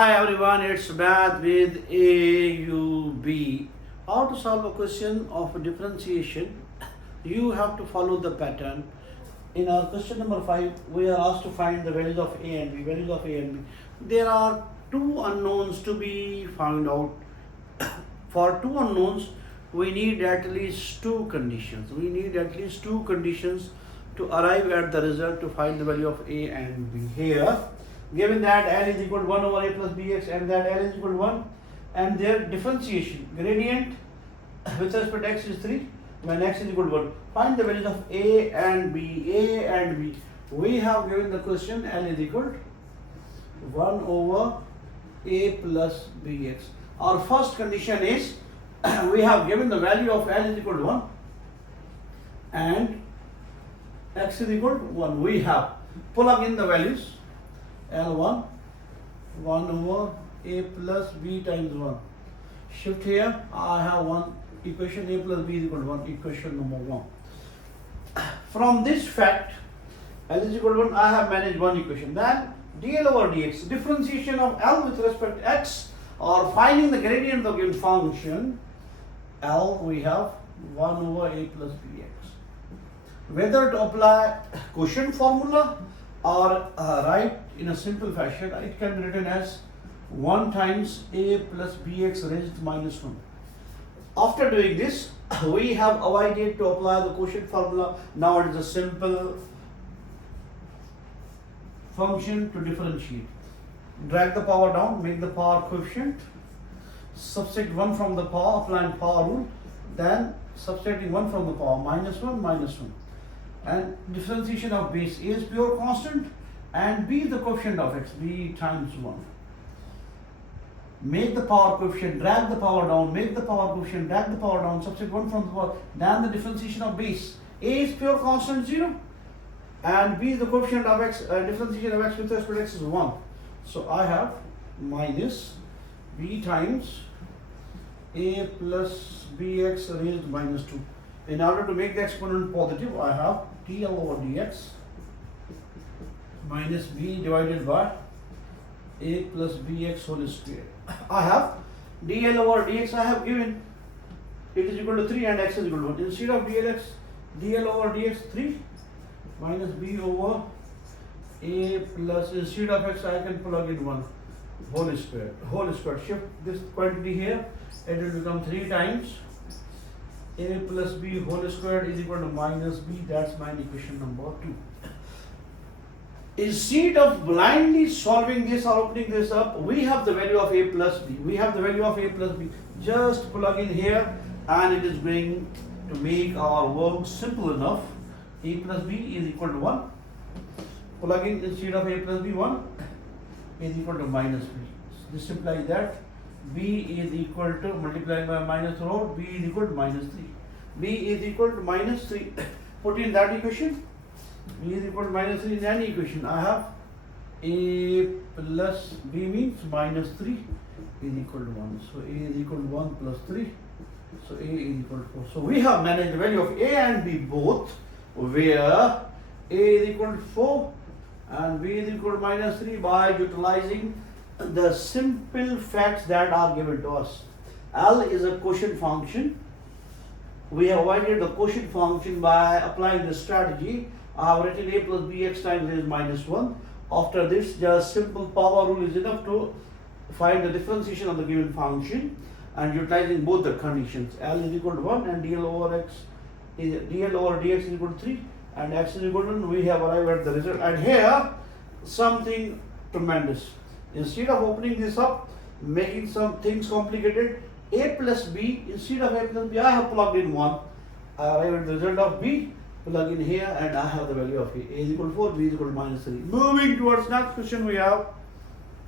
Hi everyone, it's Math with AUB. How to solve a question of a differentiation? You have to follow the pattern. In our question number 5, we are asked to find the values of A and B. Values of A and B. There are two unknowns to be found out. For two unknowns, we need at least two conditions. We need at least two conditions to arrive at the result to find the value of A and B. Here, given that L is equal to 1 over A plus Bx and that L is equal to 1 and their differentiation gradient with respect to x is 3 when x is equal to 1. Find the values of A and B. A and B. We have given the question L is equal to 1 over A plus Bx. Our first condition is we have given the value of L is equal to 1 and x is equal to 1. We have plug in the values. L1 1 over A plus B times 1. Shift here, I have one equation A plus B is equal to 1, equation number 1. From this fact, L is equal to 1, I have managed one equation. Then dl over dx, differentiation of L with respect to x or finding the gradient of the given function, L we have 1 over A plus Bx. Whether to apply quotient formula or write in a simple fashion, it can be written as 1 times A plus Bx raised to minus 1. After doing this, we have avoided to apply the quotient formula. Now it is a simple function to differentiate. Drag the power down, make the power coefficient, subtract 1 from the power, applying power rule, then subtracting 1 from the power, minus 1, minus 1. And differentiation of base A is pure constant and B is the coefficient of x, B times 1. Make the power coefficient, drag the power down, make the power coefficient, drag the power down, subtract 1 from the power, then the differentiation of base. A is pure constant 0 and B is the coefficient of x, differentiation of x with respect to x is 1. So I have minus B times A plus Bx raised to minus 2. In order to make the exponent positive, I have dl over dx minus b divided by a plus bx whole square. I have dl over dx, I have given it is equal to 3 and x is equal to 1. Instead of dl over dx 3 minus b over a plus, instead of x I can plug in 1 whole square. Shift this quantity here, it will become 3 times A plus B whole squared is equal to minus B. That's my equation number 2. Instead of blindly solving this or opening this up, we have the value of A plus B. We have the value of A plus B. Just plug in here and it is going to make our work simple enough. A plus B is equal to 1. Plug in instead of A plus B 1 is equal to minus B. This implies that B is equal to, multiplying by minus root, B is equal to minus 3. B is equal to minus 3. Put in that equation. B is equal to minus 3 in any equation. I have A plus B means minus 3 is equal to 1. So A is equal to 1 plus 3. So A is equal to 4. So we have managed the value of A and B both, where A is equal to 4 and B is equal to minus 3 by utilizing the simple facts that are given to us. L is a quotient function. We have avoided the quotient function by applying the strategy. I have written A plus Bx times A is minus 1. After this, just simple power rule is enough to find the differentiation of the given function and utilizing both the conditions. L is equal to 1 and dl over dx is equal to 3 and x is equal to 1. We have arrived at the result. And here, something tremendous. Instead of opening this up, making some things complicated, A plus B, instead of A plus B, I have plugged in 1. I arrive at the result of B, plug in here, and I have the value of A. A is equal to 4, B is equal to minus 3. Moving towards next question we have.